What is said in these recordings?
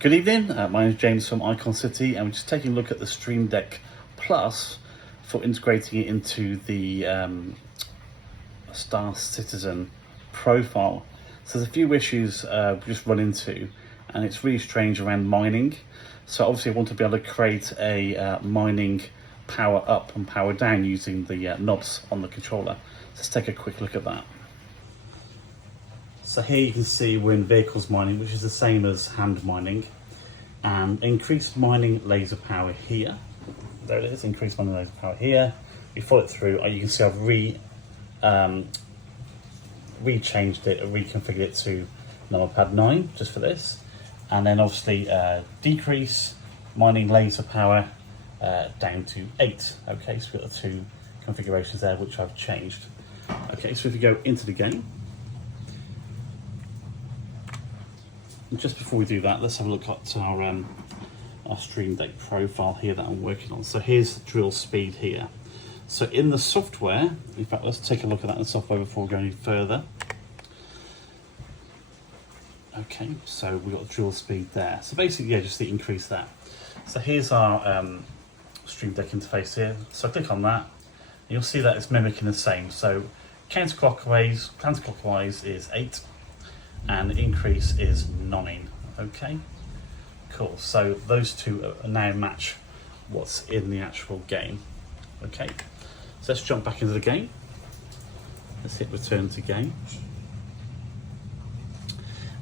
Good evening, my name is James from Icon City, and we're just taking a look at the Stream Deck Plus for integrating it into the Star Citizen profile. So there's a few issues we just run into, and it's really strange around mining. So obviously I want to be able to create a mining power up and power down using the knobs on the controller. Let's take a quick look at that. So here you can see we're in vehicles mining, which is the same as hand mining, and increased mining laser power here. There it is, increased mining laser power here. We follow it through. You can see I've re-changed it, or reconfigured it to number pad 9 just for this, and then obviously decrease mining laser power down to 8. Okay, so we've got the two configurations there which I've changed. Okay, so if you go into the game. Just before we do that, let's have a look at our Stream Deck profile here that I'm working on. So here's the drill speed here. So in the software, in fact, let's take a look at that in the software before we go any further. Okay, so we've got drill speed there. So basically, yeah, just to increase that. So here's our Stream Deck interface here. So click on that, and you'll see that it's mimicking the same. So counterclockwise is 8. And increase is 9. Okay, cool. So those two now match what's in the actual game. Okay, so let's jump back into the game. Let's hit return to game.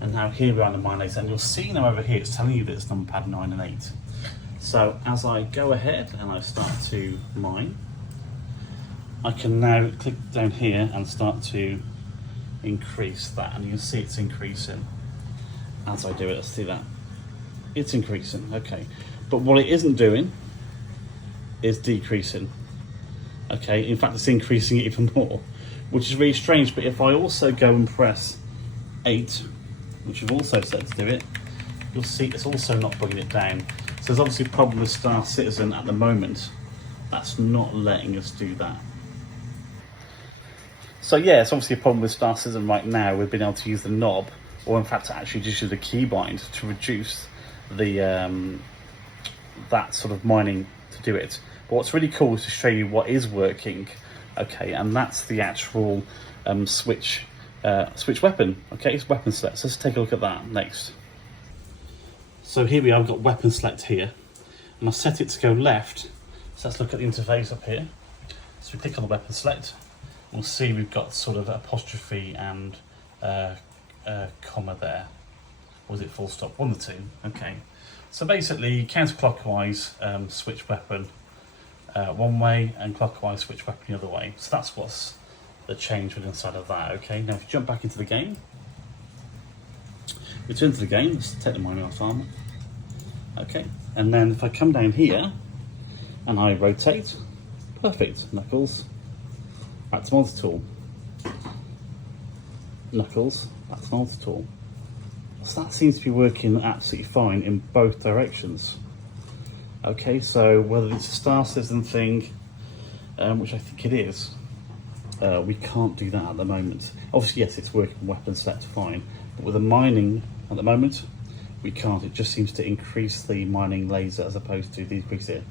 And now here we are in the mine laser, and you'll see now over here it's telling you that it's number pad 9 and 8. So as I go ahead and I start to mine, I can now click down here and start to increase that, and you can see it's increasing as I do it. Let's see that it's increasing. Okay, but what it isn't doing is decreasing. Okay, in fact it's increasing it even more, which is really strange. But if I also go and press 8, which you've also set to do it, you'll see it's also not bringing it down. So there's obviously a problem with Star Citizen at the moment that's not letting us do that. So yeah, it's obviously a problem with Star Citizen right now. We've been able to use the knob, or in fact actually just use the keybind to reduce the that sort of mining to do it. But what's really cool is to show you what is working. Okay, and that's the actual switch weapon. Okay, it's weapon select. So let's take a look at that next. So here we are, I've got weapon select here, and I've set it to go left. So let's look at the interface up here. So we click on the weapon select. We'll see we've got sort of apostrophe and comma there. Or is it full stop? One of the two. Okay. So basically, counterclockwise switch weapon one way, and clockwise switch weapon the other way. So that's what's the change within inside of that. Okay. Now if you jump back into the game, return to the game. Let's take the mining off armor. Okay. And then if I come down here and I rotate, perfect. Knuckles. Back to multi-tool. Knuckles, back to multi-tool. So that seems to be working absolutely fine in both directions. Okay, so whether it's a Star Citizen thing, which I think it is, we can't do that at the moment. Obviously, yes, it's working weapon select fine, but with the mining at the moment, we can't. It just seems to increase the mining laser as opposed to decrease it.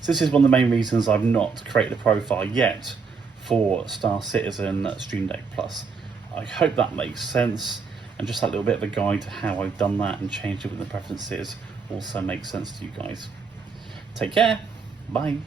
So this is one of the main reasons I've not created a profile yet for Star Citizen Stream Deck Plus. I hope that makes sense, and just that little bit of a guide to how I've done that and changed it with the preferences also makes sense to you guys. Take care, bye.